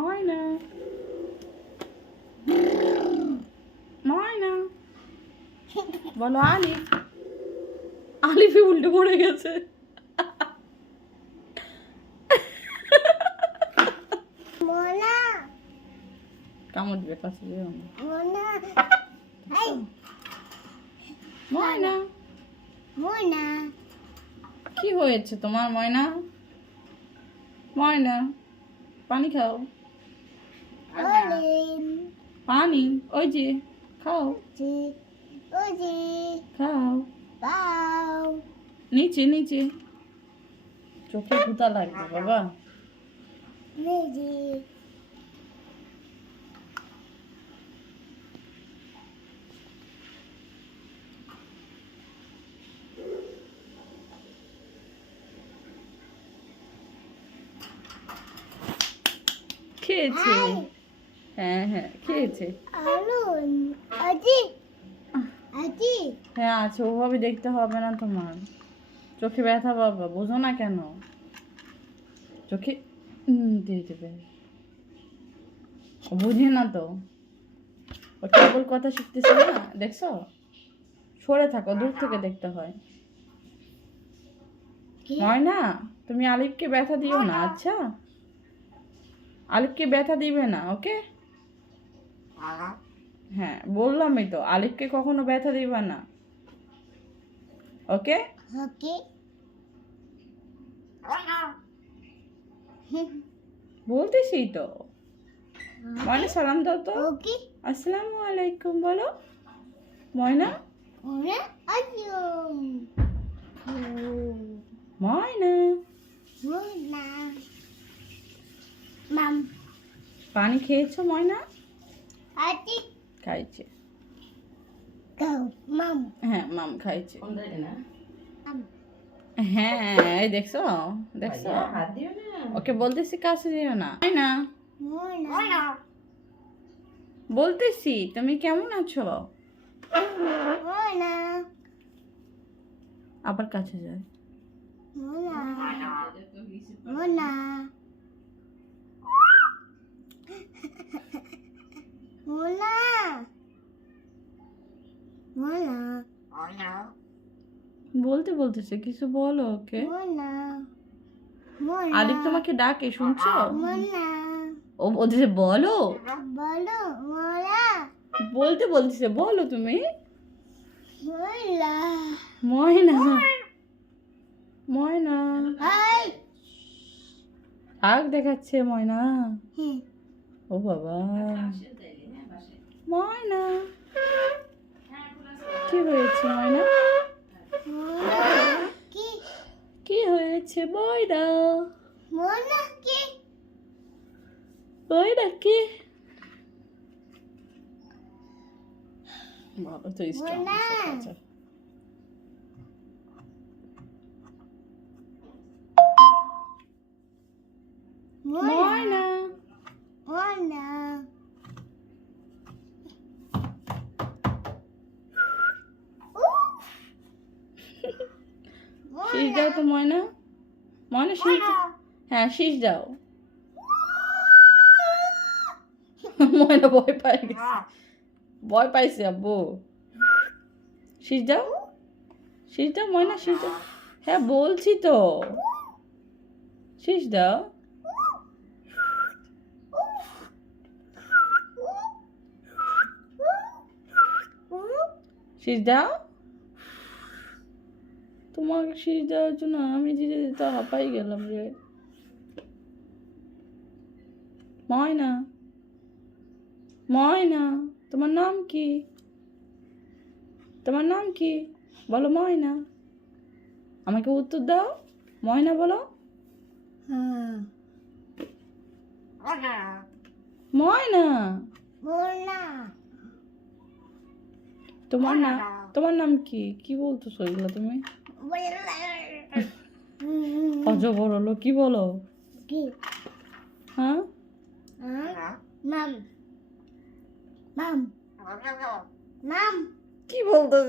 ময়না ময়না বলো আলিফ। আলিফে উল্টে পড়ে গেছে। মোনা কামড় দিবে, কাছে যেও না। মোনা এই ময়না মোনা কি হয়েছে তোমার ময়না? ময়না পানি খাও। ওলিম পানি ওই যে খাও, জি ওজি খাও। বাও নিচে নিচে, চোখে ভূতা লাগবে বাবা। মেজি খেয়েছে, হ্যাঁ হ্যাঁ খেয়েছে। আলুন আজি আজি হ্যাঁ আছে, ওভাবে দেখতে হবে না তোমার। চোখে ব্যথা বাবা, বোঝো না কেন? চোখে দিয়ে দেবে, ও বুঝে না তো, ও কেবল কথা শিখতেছে না, দেখছো? সরে থাকো, দূর থেকে দেখতে হয়। ময়না তুমি আলিফকে ব্যথা দিও না, আচ্ছা? আলিফকে ব্যথা দিবে না, ওকে? হ্যাঁ বললামই তো, আলিফকে কখনো ব্যথা দিবে না, ওকে? ওকে বলতেছি তো। ময়না সালাম দাও তো। ওকে আসসালামু আলাইকুম বলো ময়না। ওরে আজুম ময়না মোনা মাম পানি খেয়েছো ময়না? আটি খাইছে, গো মাম হ্যাঁ মাম খাইছে। আম হ্যাঁ এই দেখছো, দেখছো? ওকে বলতেছি কাছে যেও না। ময়না মোনা বলতেছি তুমি কেমন আছো? মোনা আবার কাছে যায়। মোনা মোনা মোনা মোনা বলতেছে কিছু বলো ওকে। মোনা মোনা আলিফ তোমাকে ডাকে, শুনছো? মোনা ও বলতেছে বলো, বলো মোনা বলতেছে বলো তুমি। মোনা ময়না ময়না হাই আগ দেখাচ্ছে ময়না। ও বাবা ময়না কি হয়েছে ময়না? কি কি হয়েছে ময়না? মোনা কি ময়না কি? ভালো তো স্ট্রং ময়না। আছে। ময়না মোনা শীষ দাও তো ময়না। ময়না শীষ দাও। হ্যাঁ শীষ দাও। ময়না ভয় পাই গেছে, ভয় পাইছে আব্বু। শীষ দাও, শীষ দাও ময়না, শীষ দাও। হ্যাঁ বলছি তো, শীষ দাও। শীষ দাও। তোমাকে শীষ দেওয়ার জন্য আমি দিতে দিতে হাঁপাই গেলাম রে। ময়না ময়না তোমার নাম কি? তোমার নাম কি বলো ময়না। আমাকে উত্তর দাও, ময়না বলো। ময়না মোনা তোমার নাম কি? কি বলতেছো এগুলো তুমি? অজগর হলো, কি বলো? কি হ্যাঁ মাম মাম মাম কি বলতো?